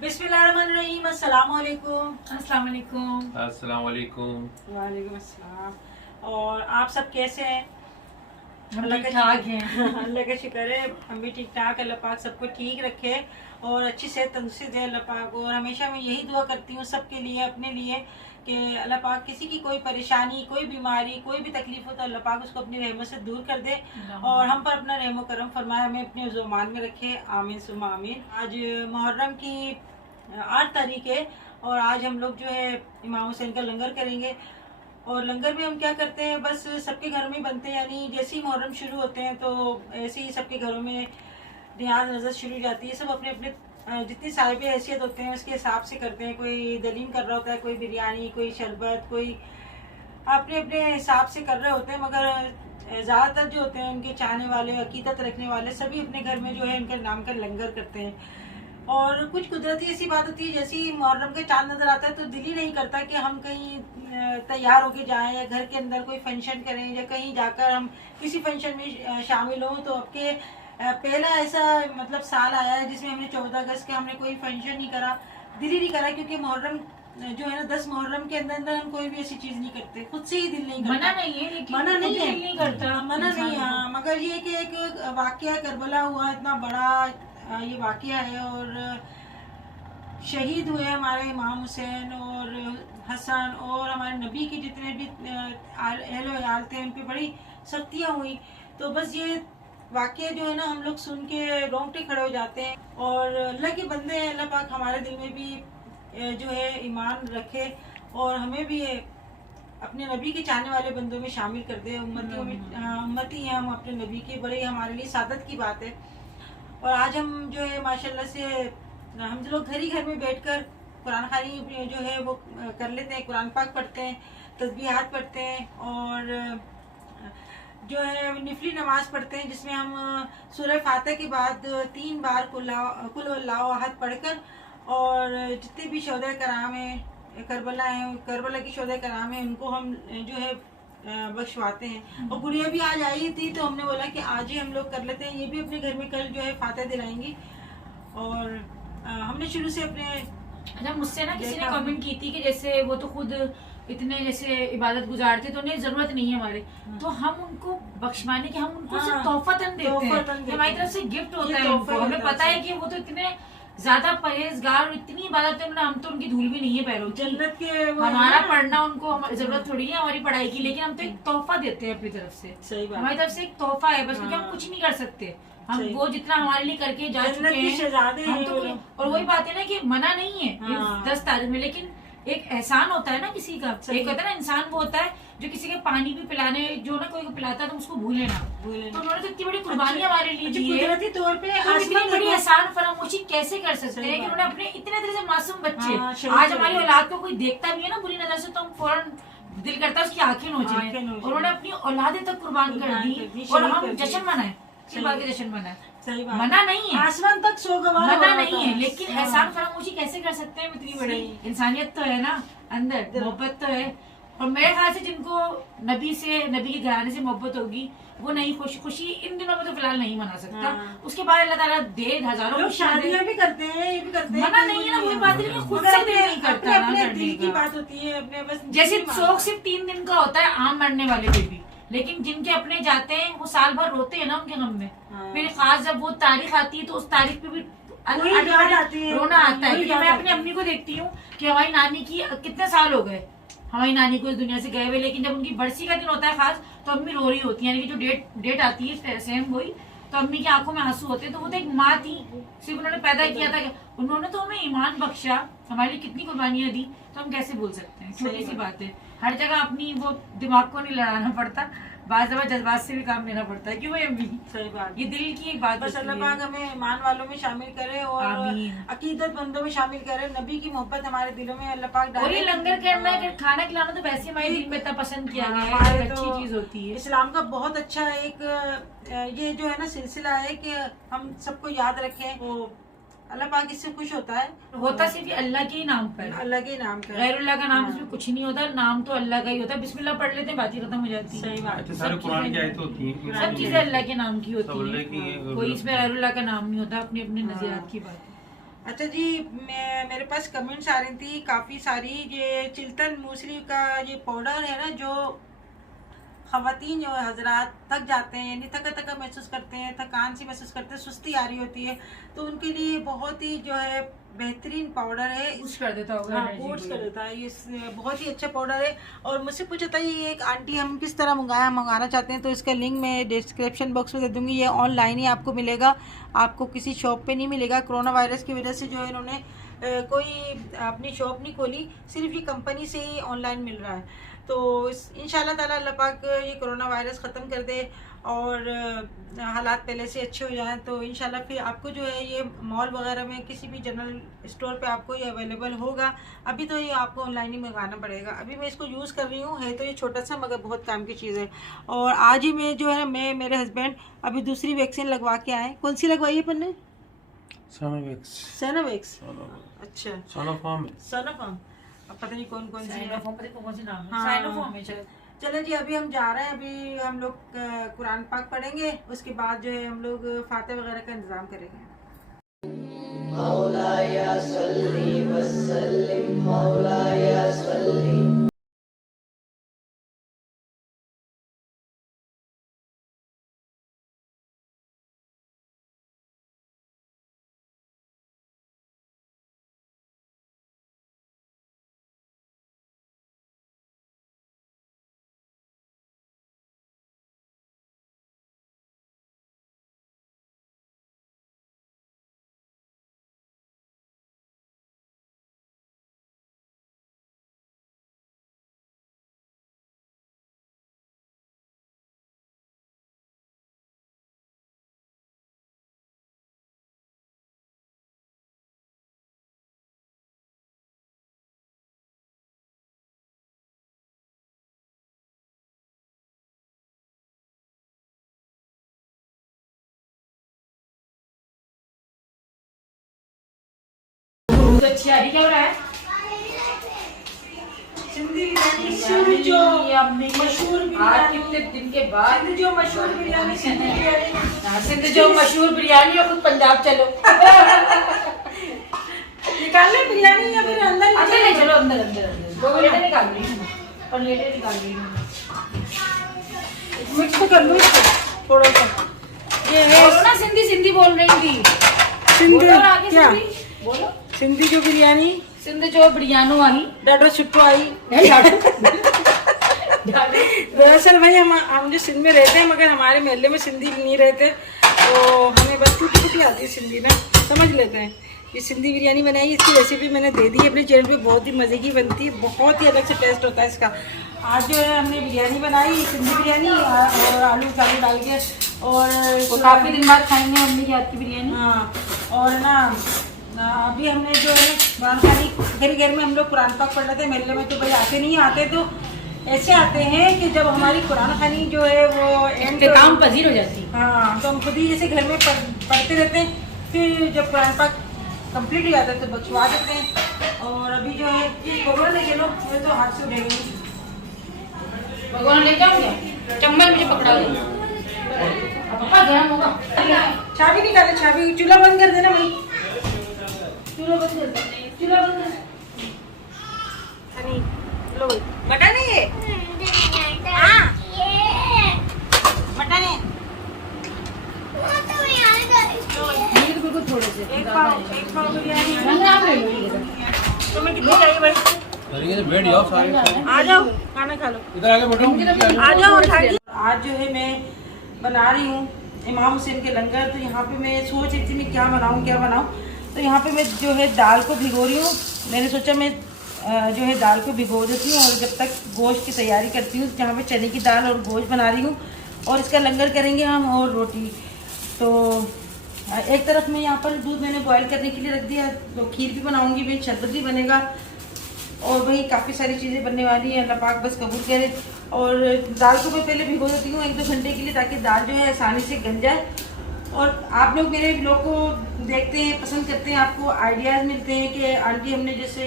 बिस्मिल्लाहिर्रहमानिर्रहीम। अस्सलाम वालेकुम। अस्सलाम वालेकुम। अस्सलाम वालेकुम। वालेकुम अस्सलाम। और आप सब कैसे हैं? हम अल्लाह ठीक का ठाक शुक्र हैं। अल्लाह का शुक्र है, हम भी ठीक ठाक। अल्लाह पाक सबको ठीक रखे और अच्छी सेहत तंदुरुस्ती दे अल्लाह पाक। और हमेशा मैं यही दुआ करती हूँ सबके लिए, अपने लिए, कि अल्लाह पाक किसी की कोई परेशानी, कोई बीमारी, कोई भी तकलीफ हो तो अल्लाह पाक उसको अपनी रहमत से दूर कर दे और हम पर अपना रहम करम फरमाए, हमें अपने ज़ुबान में रखे। आमीन सुम्मा आमीन। आज मुहर्रम की 8 तारीख है और आज हम लोग जो है इमाम हुसैन का लंगर करेंगे। और लंगर में हम क्या करते हैं, बस सबके घरों में बनते हैं, यानी जैसे ही मुहर्रम शुरू होते हैं तो ऐसे ही सबके घरों में नियाज नजर शुरू हो जाती है। सब अपने अपने जितनी साहिब हैसियत होते हैं उसके हिसाब से करते हैं। कोई दलीम कर रहा होता है, कोई बिरयानी, कोई शरबत, कोई अपने अपने हिसाब से कर रहे होते हैं। मगर ज़्यादातर जो होते हैं उनके चाहने वाले, अकीदत रखने वाले, सभी अपने घर में जो है इनके नाम का लंगर करते हैं। और कुछ कुदरती ऐसी बात होती है, जैसे ही मुहर्रम का चांद नजर आता है तो दिल ही नहीं करता कि हम कहीं तैयार होके जाएं या घर के अंदर कोई फंक्शन करें या कहीं जाकर हम किसी फंक्शन में शामिल हों। तो आपके पहला ऐसा मतलब साल आया है जिसमें हमने 14 अगस्त के हमने कोई फंक्शन नहीं करा, दिल ही नहीं करा, क्योंकि मुहर्रम जो है ना 10 मुहर्रम के अंदर अंदर हम कोई भी ऐसी चीज नहीं करते, खुद से ही दिल नहीं करता। मना नहीं है, लेकिन मना नहीं है, दिल नहीं करता, मना नहीं है। इंसान हाँ, मगर ये कि एक वाकया करबला हुआ, इतना बड़ा ये वाकया है और शहीद हुए हमारे इमाम हुसैन और हसन और हमारे नबी के जितने भी अहलो याल थे उन पर बड़ी सख्तियाँ हुई। तो बस ये वाकया जो है ना हम लोग सुन के रोंगटे खड़े हो जाते हैं। और अल्लाह के बंदे हैं, अल्लाह पाक हमारे दिल में भी जो है ईमान रखे और हमें भी अपने नबी के चाहने वाले बंदों में शामिल कर दे। उम्मतियों में उम्मती हैं हम अपने नबी के, बड़े हमारे लिए सादत की बात है। और आज हम जो है माशाल्लाह से हम लोग घर ही घर में बैठकर कुरान खानी जो है वो कर लेते हैं, कुरान पाक पढ़ते हैं, तस्बीहात पढ़ते हैं और जो है निफली नमाज पढ़ते हैं, जिसमें हम सूरह फातिहा के बाद 3 बार कुल हुवल्लाहु अहद पढ़कर और जितने भी शोहदा कराम हैं, करबला हैं, करबला की शोहदा कराम हैं, उनको हम जो है बख्शवाते हैं। और गुड़िया भी आज आई थी तो हमने बोला कि आज ही हम लोग कर लेते हैं, ये भी अपने घर में कल जो है फातिहा दिलाएंगी। और हमने शुरू से अपने अच्छा, मुझसे ना किसी ने कमेंट की थी कि जैसे वो तो खुद इतने जैसे इबादत गुजार थे तो उन्हें जरूरत नहीं है हमारे, तो हम उनको बख्शवाने की हम उनको सिर्फ तोहफतन देते हैं, हमारी तरफ से गिफ्ट होता है उनको। हमें पता है कि वो तो इतने ज्यादा परहेजगार और इतनी इबादत है, हम तो उनकी धूल भी नहीं है पैरों की। जन्नत के हमारा पढ़ना उनको जरूरत थोड़ी है हमारी पढ़ाई की, लेकिन हम तो एक तोहफा देते हैं अपनी तरफ से। सही बात, हमारी तरफ से एक तोहफा है बस, क्योंकि हम कुछ नहीं कर सकते। हम वो जितना हमारे लिए करके जा चुके हैं हम तो और वही बात है ना कि मना नहीं है 10 तारीख में, लेकिन एक एहसान होता है ना किसी का। एक होता है ना इंसान वो होता है जो किसी के पानी भी पिलाने, जो ना कोई को पिलाता है तो उसको भूले ना। तो उन्होंने तो इतनी बड़ी कुर्बानी हमारे लिए दी है, कुदरती तौर पे इतनी बड़ी एहसान फरामोशी कैसे कर सकते हैं कि उन्होंने अपने इतने तरह से मासूम बच्चे, आज हमारी औलाद को कोई देखता भी है ना बुरी नजर से तो हम फौरन दिल करता है उसकी आंखें नोचने, और उन्होंने अपनी औलादें तक कुर्बान कर दी और हम जश्न मनाए, किस बात के जश्न मनाए। मना नहीं है, आसमान तक सोगवार मना नहीं है, लेकिन एहसान फरामोशी कैसे कर सकते हैं? इतनी बड़ी इंसानियत तो है ना अंदर, मोहब्बत तो है। और मेरे ख्याल से जिनको नबी से, नबी के घराने से मोहब्बत होगी वो नहीं खुशी इन दिनों में तो फिलहाल नहीं मना सकता। उसके बाद अल्लाह ताला दे हजारों लोग शादियां भी करते हैं, ये भी करते हैं, मना नहीं है ना, वही बात है, लेकिन खुद से दिल नहीं करता ना दिल की बात होती है अपने बस। जैसे शौक सिर्फ 3 दिन का होता है आम मरने वाले पे भी, लेकिन जिनके अपने जाते हैं वो साल भर रोते हैं ना उनके गम में। फिर खास जब वो तारीख आती है तो उस तारीख पे भी रोना आता है। क्योंकि मैं अपनी अम्मी को देखती हूँ कि हमारी नानी की कितने साल हो गए हमारी नानी को इस दुनिया से गए हुए, लेकिन जब उनकी बरसी का दिन होता है खास तो अम्मी रो रही होती है, यानी कि जो डेट आती है सेम वही, तो अम्मी की आंखों में आंसू होते हैं। तो वो तो एक माँ थी, सिर्फ उन्होंने पैदा किया था, उन्होंने तो हमें ईमान बख्शा, हमारे लिए कितनी कुर्बानियां दी, तो हम कैसे बोल सकते हैं? छोटी सी बात है। हर जगह अपनी वो दिमाग को नहीं लड़ाना पड़ता, बाज़ दफा जज्बात से भी काम लेना पड़ता है कि वो अम्मी। सही बात, ये दिल की एक बात। बस अल्लाह पाक हमें ईमान वालों में शामिल करे और अकीदत बंदों में शामिल करे, नबी की मोहब्बत हमारे दिलों में अल्लाह पाक डाले। और ये लंगर करना, खाना खिलाना तो वैसे हमारे दिल में इतना पसंद किया गया है, अच्छी चीज होती है। इस्लाम का बहुत अच्छा एक ये जो है ना सिलसिला है कि हम सबको याद रखें, वो अल्लाह पाक इससे खुश होता है। होता सिर्फ अल्लाह के ही नाम पर, अल्लाह के नाम का, गैरुल्लाह का नाम इसमें कुछ नहीं होता, नाम तो अल्लाह का ही होता है। बिस्मिल्लाह पढ़ लेते हैं, बात ही खत्म हो जाती है। सही बात, सारे कुरान की आयतें होती हैं, सब चीजें अल्लाह के नाम की होती है, कोई इसमें गैरुल्लाह का नाम नहीं होता, अपनी अपनी नज़रियात की बात है। अच्छा जी, मेरे पास कमेंट्स आ रही थी काफ़ी सारी। ये चिल्तन मूसली का ये पाउडर है ना, जो ख़वातीन जो हजरात थक जाते हैं, यानी थका थका महसूस करते हैं, थकान सी महसूस करते हैं, सुस्ती आ रही होती है, तो उनके लिए बहुत ही जो है बेहतरीन पाउडर है। बूस्ट कर देता होगा, हाँ, एनर्जी बूस्ट को। कर देता है ये, बहुत ही अच्छा पाउडर है। और मुझसे पूछा था ये एक आंटी हम किस तरह मंगाना चाहते हैं, तो इसका लिंक मैं डिस्क्रिप्शन बॉक्स में दे दूँगी। ये ऑनलाइन ही आपको मिलेगा, आपको किसी शॉप पे नहीं मिलेगा। कोरोना वायरस की वजह से जो है इन्होंने कोई अपनी शॉप नहीं खोली, सिर्फ ये कंपनी से ही ऑनलाइन मिल रहा है। तो इंशाल्लाह ताला अल्लाह पाक ये कोरोना वायरस ख़त्म कर दे और हालात पहले से अच्छे हो जाएं, तो इंशाल्लाह फिर आपको जो है ये मॉल वगैरह में किसी भी जनरल स्टोर पे आपको ये अवेलेबल होगा। अभी तो ये आपको ऑनलाइन ही मंगाना पड़ेगा। अभी मैं इसको यूज़ कर रही हूँ, है तो ये छोटा सा मगर बहुत काम की चीज़ है। और आज ही मैं जो है मैं मेरे हस्बैंड अभी दूसरी वैक्सीन लगवा के आए। कौन सी लगवाई है पन्ने? सेनोवैक्स। अच्छा, सोनोफार्म। अब पता नहीं कौन कौन सी है। कौन सी नाम है? हाँ। साइनोफॉर्म है शायद। चलो जी, अभी हम जा रहे हैं। अभी हम लोग कुरान पाक पढ़ेंगे, उसके बाद जो है हम लोग फातिहा वगैरह का इंतज़ाम करेंगे। मौलाया सल्ली वसल्लिम, मौलाया सल्ली। अच्छा, अभी क्या हो रहा है? सिंधी बिरयानी जो मशहूर आज कितने दिन के बाद सिंध जो मशहूर बिरयानी, सिंधी बिरयानी। सिंध जो मशहूर बिरयानी और खुद पंजाब चलो। निकाल ले बिरयानी या फिर अंदर अंदर नहीं, चलो अंदर अंदर अंदर। वो लेटे निकाल रही हूँ और लेटे निकाल रही हूँ। मिक्स तो कर लो इसको थोड़ा सा। ये है बोलो ना, सिंधी सिंधी बोल रही थी। सिंधी बोलो ना आगे, क्या? सिंधी बोलो। सिंधी जो बिरयानी सिंध जो बिरयानो आई डाडो छुट्टो आई। दरअसल भाई हम जो सिंध में रहते हैं, मगर हमारे मोहल्ले में सिंधी नहीं रहते, तो हमें बस टूटी टूटी आती है सिंधी ना, समझ लेते हैं। ये सिंधी बिरयानी बनाई, इसकी रेसिपी मैंने दे दी अपने चैनल पे, बहुत ही मज़े की बनती है, बहुत ही अलग से टेस्ट होता है इसका। आज जो है हमने बिरयानी बनाई, सिंधी बिरयानी और आलू चालू डाल के, और काफी दिन बाद खाएंगे मम्मी की हाथ की बिरयानी। हाँ, और ना अभी हमने जो है कुरान खानी घर घर में हम लोग कुरान पाक पढ़ रहे थे। मेले में तो भाई आते नहीं, आते तो ऐसे आते हैं कि जब हमारी कुरान खानी जो है वो काम पजीर हो जाती है। हाँ, तो हम खुद ही जैसे घर में पढ़ते रहते हैं, फिर जब कुरान पाक कंप्लीट हो जाता है तो बचवा देते हैं। और अभी जो है भगवान ले चलो, मैं तो हाथ से उठेगी। भगवान ले जाऊंगा, चम्मच मुझे पकड़ा दो। पापा गरम होगा। चाबी निकाले, चाबी। चूल्हा बंद कर देना भाई, चूल्हा बंद कर दे, चूल्हा बंद कर। लो मटन है ये। हाँ, मटन है। बिल्कुल थोड़े से एक पाव बिरयानी है। आप ले लो। तुम्हें कितनी चाहिए भाई? तो बैठ जाओ सारे। आ जाओ, खाना खा लो। इधर आके बैठो। आ जाओ। आज जो है मैं बना रही हूँ इमाम हुसैन के लंगर। तो यहाँ पे मैं सोच रही थी मैं क्या बनाऊँ। तो यहाँ पे मैं जो है दाल को भिगो रही हूँ। मैंने सोचा मैं जो है दाल को भिगो देती हूँ और जब तक गोश्त की तैयारी करती हूँ। जहाँ पे चने की दाल और गोश्त बना रही हूँ और इसका लंगर करेंगे हम और रोटी। तो एक तरफ में यहाँ पर दूध मैंने बॉईल करने के लिए रख दिया, तो खीर भी बनाऊँगी मैं, शरबत भी बनेगा और वही काफ़ी सारी चीज़ें बनने वाली हैं। अल्लाह पाक बस कबूल करे। और दाल को मैं पहले भिगो देती हूँ 1-2 घंटे के लिए, ताकि दाल जो है आसानी से गल जाए। और आप लोग मेरे ब्लॉग को देखते हैं, पसंद करते हैं, आपको आइडियाज़ मिलते हैं कि आंटी हमने जैसे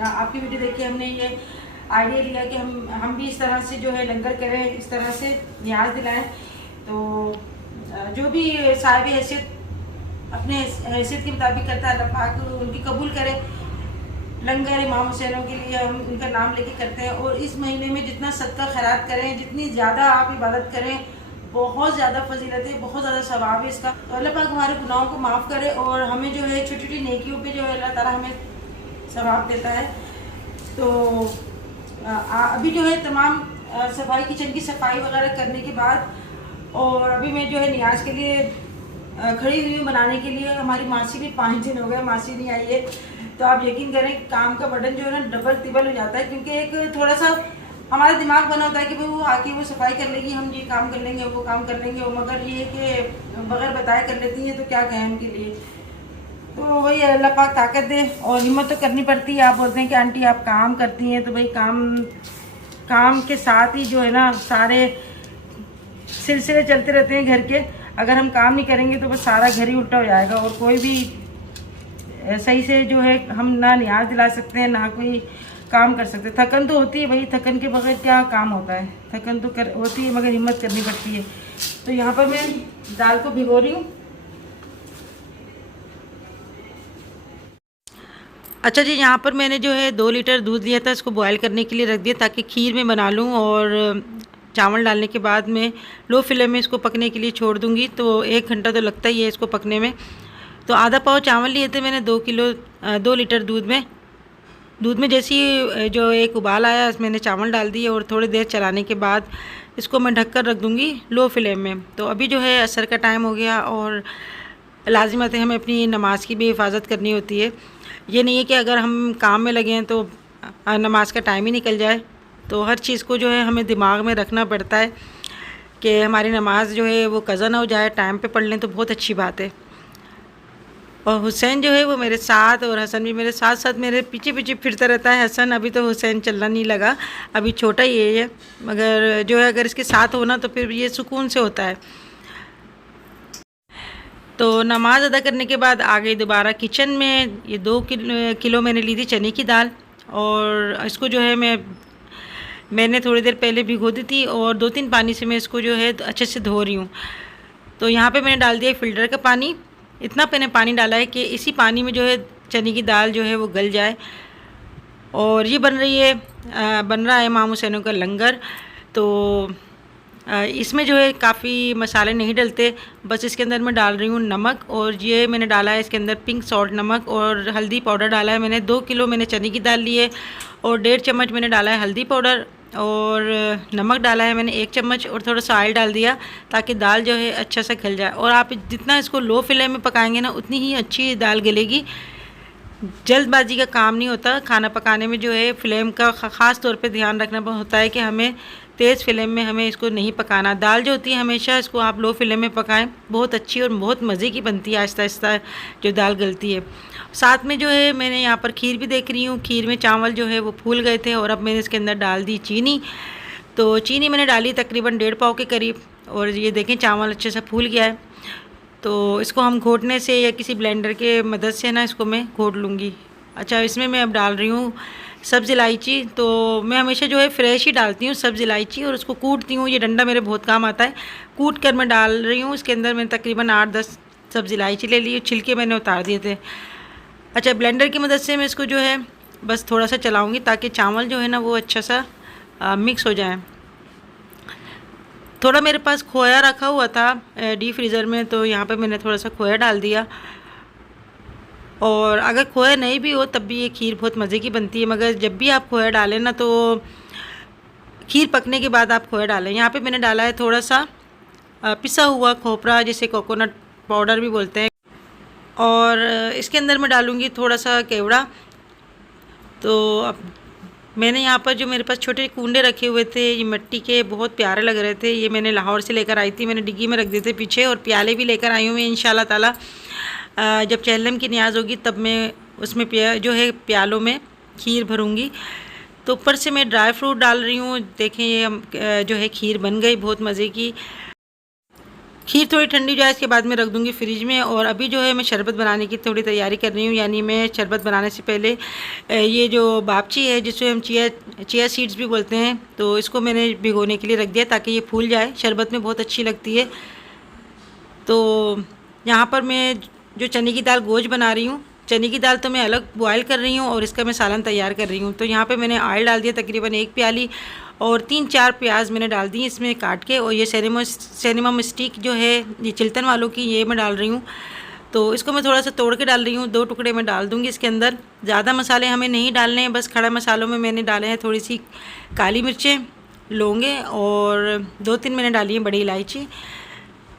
आपकी वीडियो देख के हमने ये आइडिया लिया कि हम भी इस तरह से जो है लंगर करें, इस तरह से न्याज दिलाएं। तो जो भी साहिब हैसियत अपने हैसियत के मुताबिक करता है। अल्लाह पाक उनकी कबूल करे। लंगर इमाम हुसैनों के लिए हम उनका नाम लेके करते हैं, और इस महीने में जितना सदका खैरात करें, जितनी ज़्यादा आप इबादत करें, बहुत ज़्यादा फजीलत है, बहुत ज़्यादा सवाब है इसका। तो अल्लाह पाक हमारे गुनाहों को माफ़ करे और हमें जो है छोटी छोटी नेकियों पे जो है अल्लाह ताला हमें सवाब देता है। तो अभी जो है तमाम सफाई, किचन की सफाई वगैरह करने के बाद, और अभी मैं जो है नियाज के लिए खड़ी हुई हूँ बनाने के लिए। हमारी मासी भी 5 दिन हो गए, मासी नहीं आई है। तो आप यकीन करें काम का बर्डन जो है ना डबल तिबल हो जाता है, क्योंकि एक थोड़ा सा हमारा दिमाग बना होता है कि भाई वो आके वो सफाई कर लेगी, हम ये काम कर लेंगे, वो काम कर लेंगे, मगर ये कि बगैर बताए कर लेती हैं, तो क्या कहें उनके लिए। तो वही अल्लाह पाक ताकत दे, और हिम्मत तो करनी पड़ती है। आप बोलते हैं कि आंटी आप काम करती हैं, तो भाई काम के साथ ही जो है ना सारे सिलसिले चलते रहते हैं घर के। अगर हम काम नहीं करेंगे तो बस सारा घर ही उल्टा हो जाएगा, और कोई भी सही से जो है हम ना न्याज दिला सकते हैं, ना कोई काम कर सकते। थकन तो होती है भाई, थकन के बगैर क्या काम होता है। थकन तो होती है, मगर हिम्मत करनी पड़ती है। तो यहाँ पर मैं दाल को भिगो रही हूँ। अच्छा जी, यहाँ पर मैंने जो है 2 लीटर दूध लिया था, इसको बॉयल करने के लिए रख दिया ताकि खीर में बना लूँ, और चावल डालने के बाद में लो फ्लेम में इसको पकने के लिए छोड़ दूँगी। तो 1 घंटा तो लगता ही है इसको पकने में। तो आधा पाव चावल लिए थे मैंने 2 लीटर दूध में जैसी जो एक उबाल आया, इसमें मैंने चावल डाल दिए, और थोड़ी देर चलाने के बाद इसको मैं ढककर रख दूँगी लो फ्लेम में। तो अभी जो है असर का टाइम हो गया, और लाजिमत है हमें अपनी नमाज की भी हिफाजत करनी होती है। ये नहीं है कि अगर हम काम में लगे हैं तो नमाज का टाइम ही निकल जाए। तो हर चीज़ को जो है हमें दिमाग में रखना पड़ता है कि हमारी नमाज जो है वो कज़ा ना हो जाए, टाइम पे पढ़ लें तो बहुत अच्छी बात है। और हुसैन जो है वो मेरे साथ, और हसन भी मेरे साथ साथ मेरे पीछे पीछे फिरता रहता है। हसन अभी तो हुसैन चलना नहीं लगा, अभी छोटा ही है ये, मगर जो है अगर इसके साथ होना तो फिर ये सुकून से होता है। तो नमाज अदा करने के बाद आ गई दोबारा किचन में। ये 2 किलो मैंने ली थी चने की दाल, और इसको जो है मैंने थोड़ी देर पहले भिगो दी थी, और 2-3 पानी से मैं इसको जो है अच्छे से धो रही हूँ। तो यहाँ पे मैंने डाल दिया फ़िल्टर का पानी। इतना मैंने पानी डाला है कि इसी पानी में जो है चने की दाल जो है वो गल जाए। और ये बन रहा है इमाम हुसैनों का लंगर। तो इसमें जो है काफ़ी मसाले नहीं डलते, बस इसके अंदर मैं डाल रही हूँ नमक, और ये मैंने डाला है इसके अंदर पिंक सॉल्ट नमक, और हल्दी पाउडर डाला है मैंने। 2 किलो मैंने चने की दाल ली है, और 1.5 चम्मच मैंने डाला है हल्दी पाउडर, और नमक डाला है मैंने 1 चम्मच, और थोड़ा सा ऑयल डाल दिया ताकि दाल जो है अच्छा से गल जाए। और आप जितना इसको लो फ्लेम में पकाएंगे ना, उतनी ही अच्छी दाल गलेगी। जल्दबाजी का काम नहीं होता खाना पकाने में, जो है फ्लेम का ख़ास तौर पे ध्यान रखना होता है कि हमें तेज़ फ्लेम में हमें इसको नहीं पकाना। दाल जो होती है हमेशा इसको आप लो फ्लेम में पकाएं, बहुत अच्छी और बहुत मज़े की बनती है आहिस्ता आहिस्ता जो दाल गलती है। साथ में जो है मैंने यहाँ पर खीर भी देख रही हूँ, खीर में चावल जो है वो फूल गए थे, और अब मैंने इसके अंदर डाल दी चीनी। तो चीनी मैंने डाली तकरीबन 1.5 पाव के करीब, और ये देखें चावल अच्छे से फूल गया है। तो इसको हम घोटने से या किसी ब्लेंडर के मदद से ना इसको मैं घोट लूँगी। अच्छा, इसमें मैं अब डाल रही हूँ सब्ज़ इलायची। तो मैं हमेशा जो है फ्रेश ही डालती हूँ सब्ज़ इलायची, और उसको कूटती हूँ। ये डंडा मेरे बहुत काम आता है, कूट कर मैं डाल रही हूँ। इसके अंदर मैंने तकरीबन 8-10 सब्ज़ इलायची ले ली, छिलके मैंने उतार दिए थे। अच्छा, ब्लेंडर की मदद से मैं इसको जो है बस थोड़ा सा चलाऊँगी ताकि चावल जो है ना वो अच्छा सा मिक्स हो जाए। थोड़ा मेरे पास खोया रखा हुआ था डीप फ्रीज़र में, तो यहाँ पे मैंने थोड़ा सा खोया डाल दिया। और अगर खोया नहीं भी हो तब भी ये खीर बहुत मज़े की बनती है, मगर जब भी आप खोया डालें ना तो खीर पकने के बाद आप खोया डालें। यहाँ पे मैंने डाला है थोड़ा सा पिसा हुआ खोपरा, जिसे कोकोनट पाउडर भी बोलते हैं, और इसके अंदर मैं डालूँगी थोड़ा सा केवड़ा। तो अब मैंने यहाँ पर जो मेरे पास छोटे कूंडे रखे हुए थे, ये मिट्टी के बहुत प्यारे लग रहे थे, ये मैंने लाहौर से लेकर आई थी, मैंने डिग्गी में रख दिए थे पीछे। और प्याले भी लेकर आई हूँ मैं इंशाल्लाह ताला। जब चहलम की न्याज होगी तब मैं उसमें जो है प्यालों में खीर भरूँगी। तो ऊपर से मैं ड्राई फ्रूट डाल रही हूँ। देखें ये जो है खीर बन गई बहुत मज़े की। खीर थोड़ी ठंडी जाए इसके बाद मैं रख दूँगी फ्रिज में। और अभी जो है मैं शरबत बनाने की थोड़ी तैयारी कर रही हूँ, यानी मैं शरबत बनाने से पहले ये जो बापची है जिसे हम चिया सीड्स भी बोलते हैं, तो इसको मैंने भिगोने के लिए रख दिया ताकि ये फूल जाए, शरबत में बहुत अच्छी लगती है। तो यहाँ पर मैं जो चने की दाल गोश्त बना रही हूँ। चने की दाल तो मैं अलग बॉयल कर रही हूँ और इसका मैं सालन तैयार कर रही हूँ। तो यहाँ पे मैंने ऑयल डाल दिया तकरीबन 1 प्याली और 3-4 प्याज मैंने डाल दी इसमें काट के। और ये सिनेमम स्टिक जो है ये चिल्तन वालों की, ये मैं डाल रही हूँ। तो इसको मैं थोड़ा सा तोड़ के डाल रही हूँ, 2 टुकड़े मैं डाल दूँगी इसके अंदर। ज़्यादा मसाले हमें नहीं डालने हैं, बस खड़ा मसालों में मैंने डाले हैं थोड़ी सी काली मिर्चें, लौंगे और 2-3 मैंने डाली है बड़ी इलायची,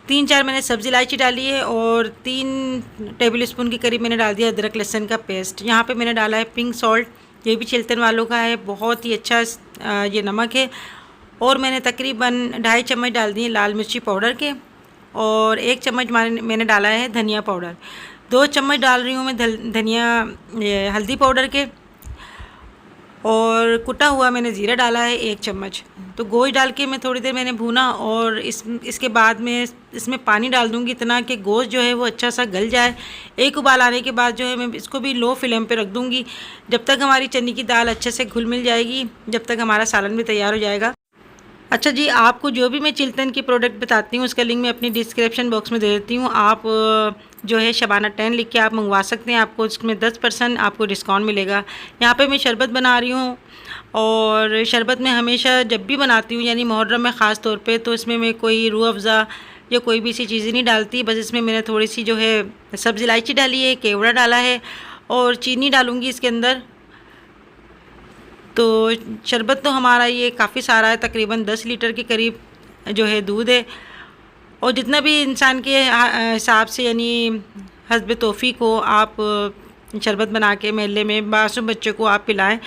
3-4 मैंने सब्ज़ी इलायची डाली है और 3 टेबल स्पून के करीब मैंने डाल दिया अदरक लहसुन का पेस्ट। यहाँ पे मैंने डाला है पिंक सॉल्ट, ये भी चिल्तन वालों का है, बहुत ही अच्छा ये नमक है। और मैंने तकरीबन 2.5 चम्मच डाल दिए लाल मिर्ची पाउडर के और 1 चम्मच मैंने डाला है धनिया पाउडर, 2 चम्मच डाल रही हूँ मैं धनिया हल्दी पाउडर के, और कुटा हुआ मैंने ज़ीरा डाला है 1 चम्मच। तो गोश्त डाल के मैं थोड़ी देर मैंने भूना और इसके बाद में इसमें पानी डाल दूँगी इतना कि गोश्त जो है वो अच्छा सा गल जाए। एक उबाल आने के बाद जो है मैं इसको भी लो फ्लेम पे रख दूँगी जब तक हमारी चने की दाल अच्छे से घुल मिल जाएगी, जब तक हमारा सालन भी तैयार हो जाएगा। अच्छा जी, आपको जो भी मैं चिल्तन की प्रोडक्ट बताती हूँ उसका लिंक मैं अपनी डिस्क्रिप्शन बॉक्स में दे देती हूँ। आप जो है शबाना 10 लिख के आप मंगवा सकते हैं, आपको उसमें 10% आपको डिस्काउंट मिलेगा। यहाँ पे मैं शरबत बना रही हूँ और शरबत में हमेशा जब भी बनाती हूँ यानी मुहर्रम में ख़ास तौर पे, तो इसमें मैं कोई रूह अफ़ज़ा या कोई भी सी चीज़ें नहीं डालती। बस इसमें मैंने थोड़ी सी जो है सब्ज़ी इलायची डाली है, केवड़ा डाला है और चीनी डालूँगी इसके अंदर। तो शरबत तो हमारा ये काफ़ी सारा है, तकरीबन 10 लीटर के करीब जो है दूध है। और जितना भी इंसान के हिसाब से यानी हस्ब तौफीक को आप शरबत बना के महल्ले में मासूम बच्चों को आप पिलाएं।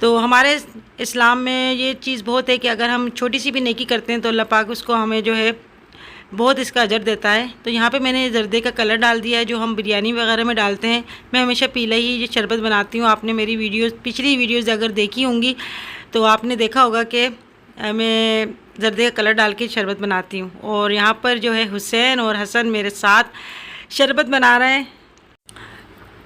तो हमारे इस्लाम में ये चीज़ बहुत है कि अगर हम छोटी सी भी नेकी करते हैं तो अल्लाह पाक उसको हमें जो है बहुत इसका अजर देता है। तो यहाँ पे मैंने जर्दे का कलर डाल दिया है जो हम बिरयानी वगैरह में डालते हैं। मैं हमेशा पीला ही ये शरबत बनाती हूँ। आपने मेरी पिछली वीडियोज़ अगर देखी होंगी तो आपने देखा होगा कि मैं जर्दे का कलर डाल के शरबत बनाती हूँ। और यहाँ पर जो है हुसैन और हसन मेरे साथ शरबत बना रहे हैं।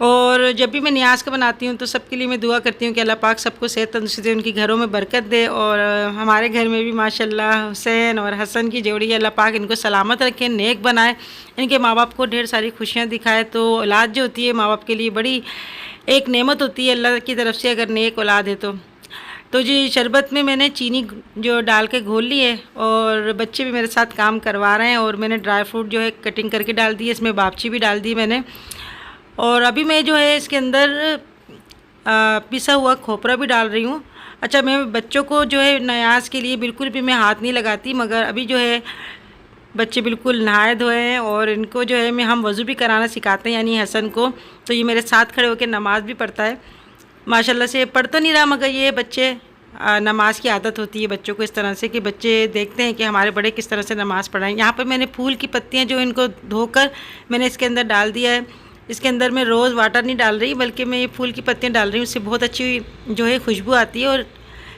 और जब भी मैं नियाज़ का बनाती हूँ तो सबके लिए मैं दुआ करती हूँ कि अल्लाह पाक सबको सेहत तंदुरुस्ती दे, उनके घरों में बरकत दे। और हमारे घर में भी माशाल्लाह हुसैन और हसन की जोड़ी, अल्लाह पाक इनको सलामत रखे, नेक बनाए, इनके माँ बाप को ढेर सारी खुशियाँ दिखाए। तो औलाद जो होती है माँ बाप के लिए बड़ी एक नेमत होती है अल्लाह की तरफ से, अगर नेक औलाद है तो जी शरबत में मैंने चीनी जो डाल के घोल ली है और बच्चे भी मेरे साथ काम करवा रहे हैं। और मैंने ड्राई फ्रूट जो है कटिंग करके डाल दी है, इसमें बापची भी डाल दी मैंने। और अभी मैं जो है इसके अंदर पिसा हुआ खोपरा भी डाल रही हूँ। अच्छा, मैं बच्चों को जो है नयाज के लिए बिल्कुल भी मैं हाथ नहीं लगाती, मगर अभी जो है बच्चे बिल्कुल नहाए धोए हैं और इनको जो है हम वज़ू भी कराना सिखाते हैं, यानी हसन को। तो ये मेरे साथ खड़े होकर नमाज़ भी पढ़ता है माशाल्लाह से। पढ़ तो नहीं रहा मगर ये बच्चे नमाज की आदत होती है बच्चों को इस तरह से कि बच्चे देखते हैं कि हमारे बड़े किस तरह से नमाज़ पढ़ाएं। यहाँ पर मैंने फूल की पत्तियाँ जो इनको धोकर मैंने इसके अंदर डाल दिया है। इसके अंदर मैं रोज़ वाटर नहीं डाल रही बल्कि मैं ये फूल की पत्तियाँ डाल रही हूँ, उससे बहुत अच्छी जो है खुशबू आती है और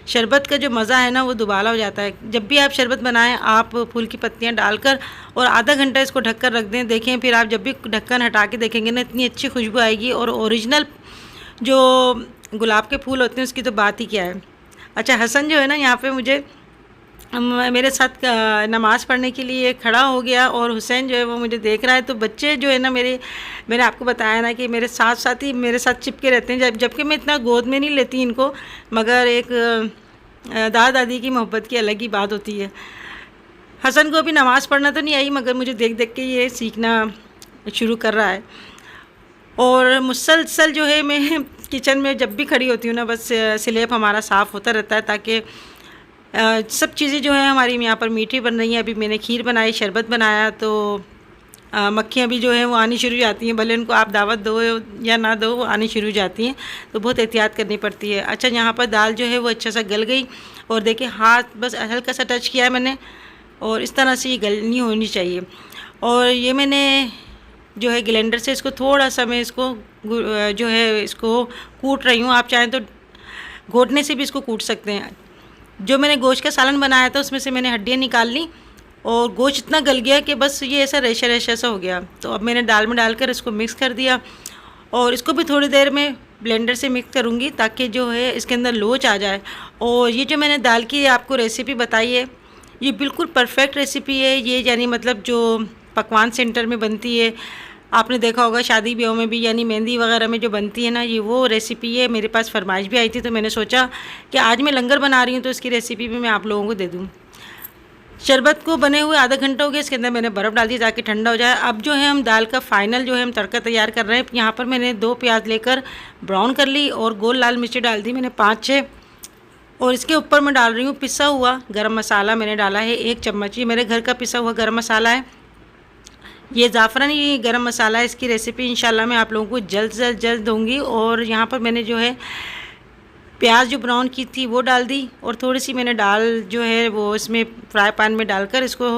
शरबत का जो मज़ा है ना वो दुबाला हो जाता है। जब भी आप शरबत बनाएं आप फूल की पत्तियाँ डालकर और आधा घंटा इसको ढककर रख दें। देखें फिर आप जब भी ढक्कन हटा के देखेंगे ना इतनी अच्छी खुशबू आएगी। और ओरिजिनल जो गुलाब के फूल होते हैं उसकी तो बात ही क्या है। अच्छा, हसन जो है ना यहाँ पे मुझे मेरे साथ नमाज़ पढ़ने के लिए खड़ा हो गया और हुसैन जो है वो मुझे देख रहा है। तो बच्चे जो है ना मैंने आपको बताया ना कि मेरे साथ साथ ही मेरे साथ चिपके रहते हैं, जबकि मैं इतना गोद में नहीं लेती इनको, मगर एक दादा दादी की मोहब्बत की अलग ही बात होती है। हसन को अभी नमाज़ पढ़ना तो नहीं आई मगर मुझे देख देख के ये सीखना शुरू कर रहा है। और मुसलसल जो है मैं किचन में जब भी खड़ी होती हूँ ना बस स्लैब हमारा साफ़ होता रहता है ताकि सब चीज़ें जो है हमारी यहाँ पर मीठी बन रही हैं। अभी मैंने खीर बनाई, शरबत बनाया, तो मक्खियाँ भी जो है वो आनी शुरू हो जाती हैं, भले उनको आप दावत दो या ना दो वो आनी शुरू हो जाती हैं, तो बहुत एहतियात करनी पड़ती है। अच्छा, यहाँ पर दाल जो है वो अच्छा सा गल गई और देखिए हाथ बस हल्का सा टच किया है मैंने और इस तरह से ये गलनी होनी चाहिए। और ये मैंने जो है ग्राइंडर से इसको थोड़ा सा मैं इसको जो है इसको कूट रही हूँ। आप चाहें तो घोटने से भी इसको कूट सकते हैं। जो मैंने गोश्त का सालन बनाया था उसमें से मैंने हड्डियाँ निकाल ली और गोश्त इतना गल गया कि बस ये ऐसा रेशा रेशा सा हो गया। तो अब मैंने दाल में डालकर इसको मिक्स कर दिया और इसको भी थोड़ी देर में ब्लेंडर से मिक्स करूँगी ताकि जो है इसके अंदर लोच आ जाए। और ये जो मैंने दाल की आपको रेसिपी बताई है ये बिल्कुल परफेक्ट रेसिपी है। ये यानी मतलब जो पकवान सेंटर में बनती है आपने देखा होगा शादी ब्याह में भी, यानी मेहंदी वगैरह में जो बनती है ना, ये वो रेसिपी है। मेरे पास फरमाइश भी आई थी तो मैंने सोचा कि आज मैं लंगर बना रही हूँ तो इसकी रेसिपी भी मैं आप लोगों को दे दूँ। शरबत को बने हुए आधा घंटा हो गया, इसके अंदर मैंने बर्फ़ डाल दी ताकि ठंडा हो जाए। अब जो है हम दाल का फ़ाइनल जो है हम तड़का तैयार कर रहे हैं। यहाँ पर मैंने 2 प्याज लेकर ब्राउन कर ली और गोल लाल मिर्ची डाल दी मैंने 5-6, और इसके ऊपर मैं डाल रही हूँ पिसा हुआ गरम मसाला। मैंने डाला है 1 चम्मच, ये मेरे घर का पिसा हुआ गरम मसाला है। ये ज़ाफ़रानी गरम मसाला है। इसकी रेसिपी इंशाल्लाह मैं आप लोगों को जल्द दूँगी। और यहाँ पर मैंने जो है प्याज जो ब्राउन की थी वो डाल दी, और थोड़ी सी मैंने दाल जो है वो इसमें फ्राई पैन में डालकर इसको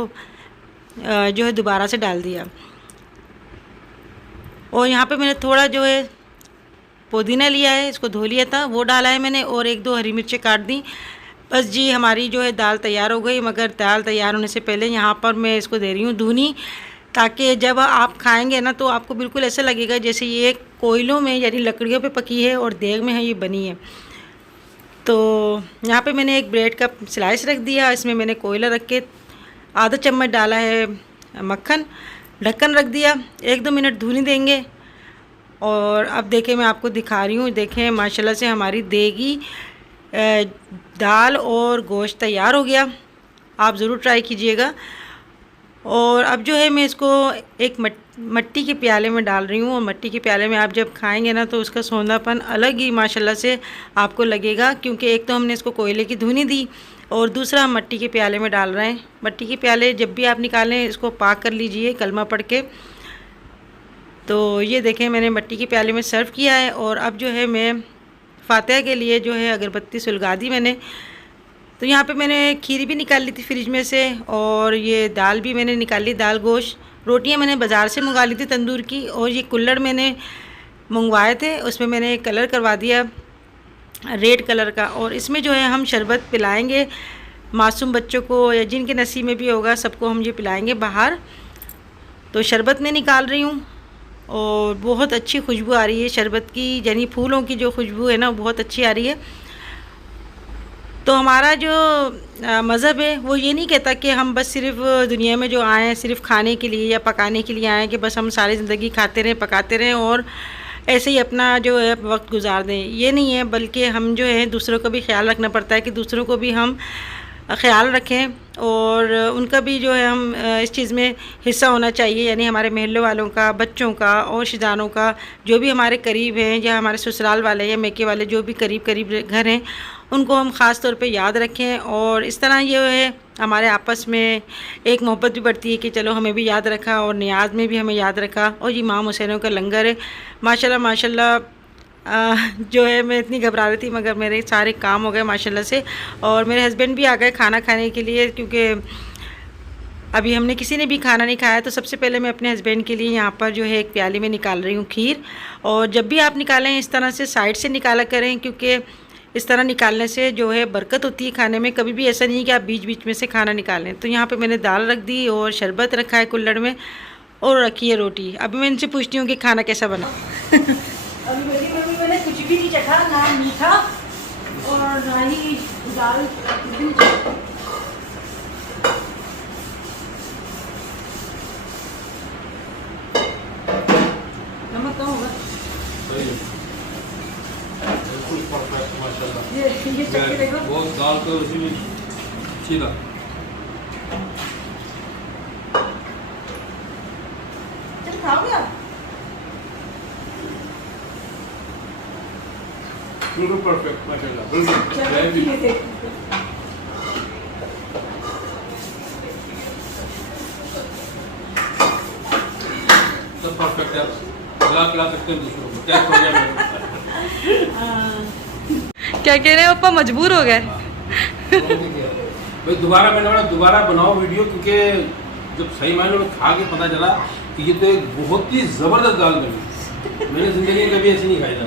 जो है दोबारा से डाल दिया। और यहाँ पे मैंने थोड़ा जो है पुदीना लिया है, इसको धो लिया था, वो डाला है मैंने, और 1-2 हरी मिर्चें काट दी। बस जी हमारी जो है दाल तैयार हो गई। मगर दाल तैयार होने से पहले यहाँ पर मैं इसको दे रही हूँ धुनी, ताकि जब आप खाएंगे ना तो आपको बिल्कुल ऐसा लगेगा जैसे ये कोयलों में यानी लकड़ियों पे पकी है और देग में है ये बनी है। तो यहाँ पे मैंने एक ब्रेड का स्लाइस रख दिया, इसमें मैंने कोयला रख के आधा चम्मच डाला है मक्खन, ढक्कन रख दिया। 1-2 मिनट धुनी देंगे। और अब देखें मैं आपको दिखा रही हूँ, देखें माशाल्लाह से हमारी देगी दाल और गोश्त तैयार हो गया। आप ज़रूर ट्राई कीजिएगा। और अब जो है मैं इसको एक मट्टी के प्याले में डाल रही हूँ, और मट्टी के प्याले में आप जब खाएंगे ना तो उसका सौंधापन अलग ही माशाल्लाह से आपको लगेगा, क्योंकि एक तो हमने इसको कोयले की धुनी दी और दूसरा हम मट्टी के प्याले में डाल रहे हैं। मट्टी के प्याले जब भी आप निकालें इसको पाक कर लीजिए कलमा पढ़ के। तो ये देखें मैंने मट्टी के प्याले में सर्व किया है। और अब जो है मैं फातिहा के लिए जो है अगरबत्ती सुलगा दी मैंने। तो यहाँ पे मैंने खीर भी निकाल ली थी फ्रिज में से, और ये दाल भी मैंने निकाल ली, दाल गोश्त। रोटियाँ मैंने बाज़ार से मंगा ली थी तंदूर की, और ये कुल्हड़ मैंने मंगवाए थे, उसमें मैंने कलर करवा दिया रेड कलर का। और इसमें जो है हम शरबत पिलाएंगे मासूम बच्चों को, या जिनके नसीब में भी होगा सबको हम ये पिलाएंगे बाहर। तो शरबत मैं निकाल रही हूँ और बहुत अच्छी खुशबू आ रही है शरबत की, यानी फूलों की जो खुशबू है ना बहुत अच्छी आ रही है। तो हमारा जो मज़हब है वो ये नहीं कहता कि हम बस सिर्फ दुनिया में जो आए हैं सिर्फ खाने के लिए या पकाने के लिए आए हैं, कि बस हम सारी ज़िंदगी खाते रहें पकाते रहें और ऐसे ही अपना जो है वक्त गुजार दें। ये नहीं है, बल्कि हम जो है दूसरों का भी ख्याल रखना पड़ता है, कि दूसरों को भी हम ख्याल रखें और उनका भी जो है हम इस चीज़ में हिस्सा होना चाहिए। यानी हमारे महल्ले वालों का, बच्चों का और रिश्तेदारों का, जो भी हमारे करीब हैं या हमारे ससुराल वाले या मैके वाले जो भी करीब घर हैं, उनको हम ख़ास तौर पे याद रखें। और इस तरह ये है हमारे आपस में एक मोहब्बत भी बढ़ती है कि चलो हमें भी याद रखा और नियाज़ में भी हमें याद रखा। और ये इमाम हुसैनों का लंगर है माशाल्लाह जो है मैं इतनी घबरा रही थी मगर मेरे सारे काम हो गए माशाल्लाह से। और मेरे हस्बैंड भी आ गए खाना खाने के लिए, क्योंकि अभी हमने किसी ने भी खाना नहीं खाया। तो सबसे पहले मैं अपने हस्बैंड के लिए यहाँ पर जो है एक प्याली में निकाल रही हूँ खीर। और जब भी आप निकालें इस तरह से साइड से निकाला करें, क्योंकि इस तरह निकालने से जो है बरकत होती है खाने में। कभी भी ऐसा नहीं है कि आप बीच बीच में से खाना निकालें। तो यहाँ पे मैंने दाल रख दी और शरबत रखा है कुल्हड़ में और रखी है रोटी। अभी मैं इनसे पूछती हूँ कि खाना कैसा बना। अभी मेरी मम्मी मैंने कुछ भी नहीं चखा, ना मीठा और ना ही दाल। नमक कम होगा। ये चख के देखो। वो दाल तो उसी में सीधा चल खाओगे आप? बिल्कुल परफेक्ट माशाल्लाह, बिल्कुल सब परफेक्ट है। खिला सकते हैं दूसरों को, क्या हो गया क्या कह रहे हैं पापा, मजबूर हो गए? भाई दोबारा मैंने बोला दोबारा बनाओ वीडियो, क्योंकि जब सही मायने में खा के पता चला कि ये तो एक बहुत ही ज़बरदस्त दाल बनी। मैंने ज़िंदगी में कभी ऐसी नहीं खाई दाल।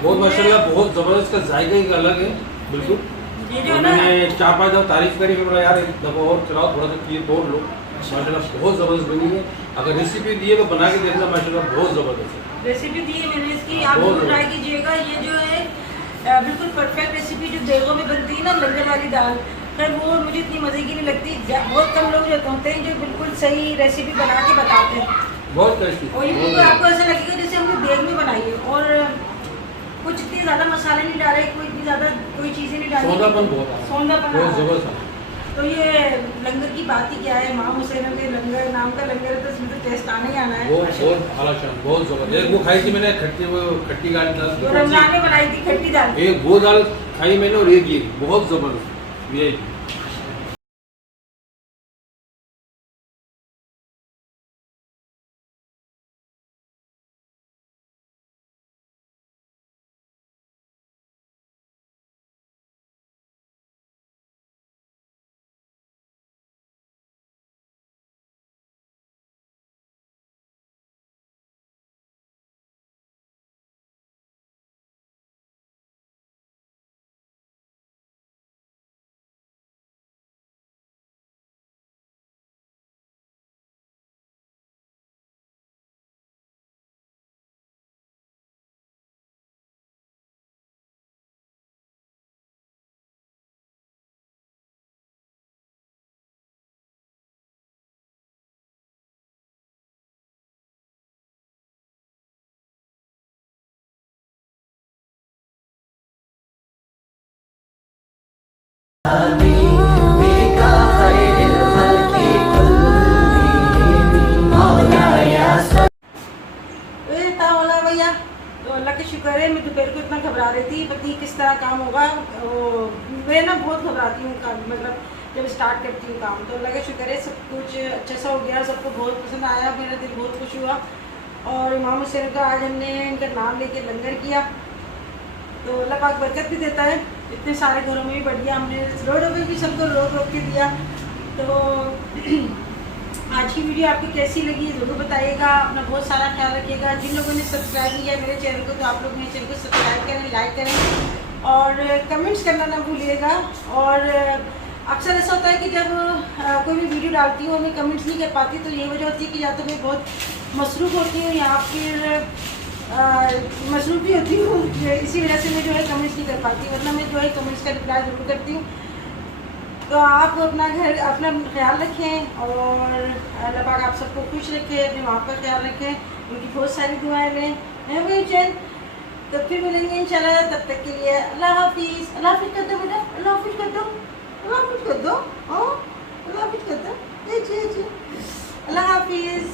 बहुत माशाल्लाह, बहुत ज़बरदस्त का जायका ही अलग है बिल्कुल। तो मैंने 4-5 दफ़ा तारीफ करी, बोला यार एक दफ़ा और चलाओ, थोड़ा सा खीर तोड़ लो। माशाल्लाह बहुत ज़बरदस्त बनी है। अगर रेसिपी दी है तो बना के देखना, माशाल्लाह बहुत ज़बरदस्त है। रेसिपी दी है मैंने इसकी, आप जरूर ट्राई कीजिएगा। ये जो है बिल्कुल परफेक्ट रेसिपी जो देगों में बनती है ना लंगर वाली दाल, पर वो मुझे इतनी मज़े की नहीं लगती। बहुत कम लोग जो होते हैं जो बिल्कुल सही रेसिपी बना के बताते हैं। बहुत टेस्टी। और ये बिल्कुल आपको ऐसा लगेगा जैसे हमने देग में बनाई है, और कुछ इतनी ज्यादा मसाले नहीं डाले, कोई इतनी ज्यादा कोई चीजें नहीं डाली, सौंदापन बहुत है, सौंदापन बहुत आ रहा है। जबरदस्त। तो ये लंगर की बात ही क्या है, इमाम हुसैन के लंगर नाम का लंगर है, तो इसमें तो टेस्ट आना ही आना है। बहुत आला शान, बहुत जबरदस्त। एक वो खाई थी मैंने खट्टी दाल, जो रमजान में बनाई थी खट्टी दाल, एक वो दाल खाई मैंने और एक ये बहुत जबरदस्त VIP। भैया तो अल्लाह का शुक्र है। मैं दोपहर को इतना घबरा रही थी, पता नहीं किस तरह काम होगा। मैं ना बहुत घबराती हूँ काम, मतलब जब स्टार्ट करती हूँ काम। तो अल्लाह का शुक्र है सब कुछ अच्छा सा हो गया, सबको बहुत पसंद आया, मेरा दिल बहुत खुश हुआ। और इमाम हुसैन का आज हमने इनका नाम लेके लंगर किया, तो अल्लाह पाक बरकत भी देता है। इतने सारे घरों में भी बढ़िया, हमने रोडों पर भी सबको रोक रोक के दिया। तो आज की वीडियो आपको कैसी लगी ज़रूर बताइएगा, अपना बहुत सारा ख्याल रखिएगा। जिन लोगों ने सब्सक्राइब नहीं किया मेरे चैनल को, तो आप लोग मेरे चैनल को सब्सक्राइब करें, लाइक करें और कमेंट्स करना ना भूलिएगा। और अक्सर ऐसा होता है कि जब कोई भी वीडियो डालती हूँ मैं कमेंट्स नहीं कर पाती, तो ये वजह होती है कि या तो मैं बहुत मसरूफ़ होती हूँ या फिर मसरूफ़ भी होती हूँ, इसी वजह से मैं जो है कमेंट्स नहीं कर पाती, वरना मैं जो है कमेंट्स का रिप्लाई ज़रूर करती हूँ। तो आप अपना ख्याल रखें और अल्लाह पाक आप सबको खुश रखें, अपने माँ का ख्याल रखें, उनकी बहुत सारी दुआएं लें। है भाई चैन, तो फिर मिलेंगे इंशाल्लाह, तब तक के लिए अल्लाह हाफिज़। अल्लाह हाफिज़ कर दो बेटा, अल्लाह हाफिज़ कर दो, अल्लाह हाफिज़ कर दो, अल्लाह हाफिज़ कर दो, जी अल्लाह हाफिज़।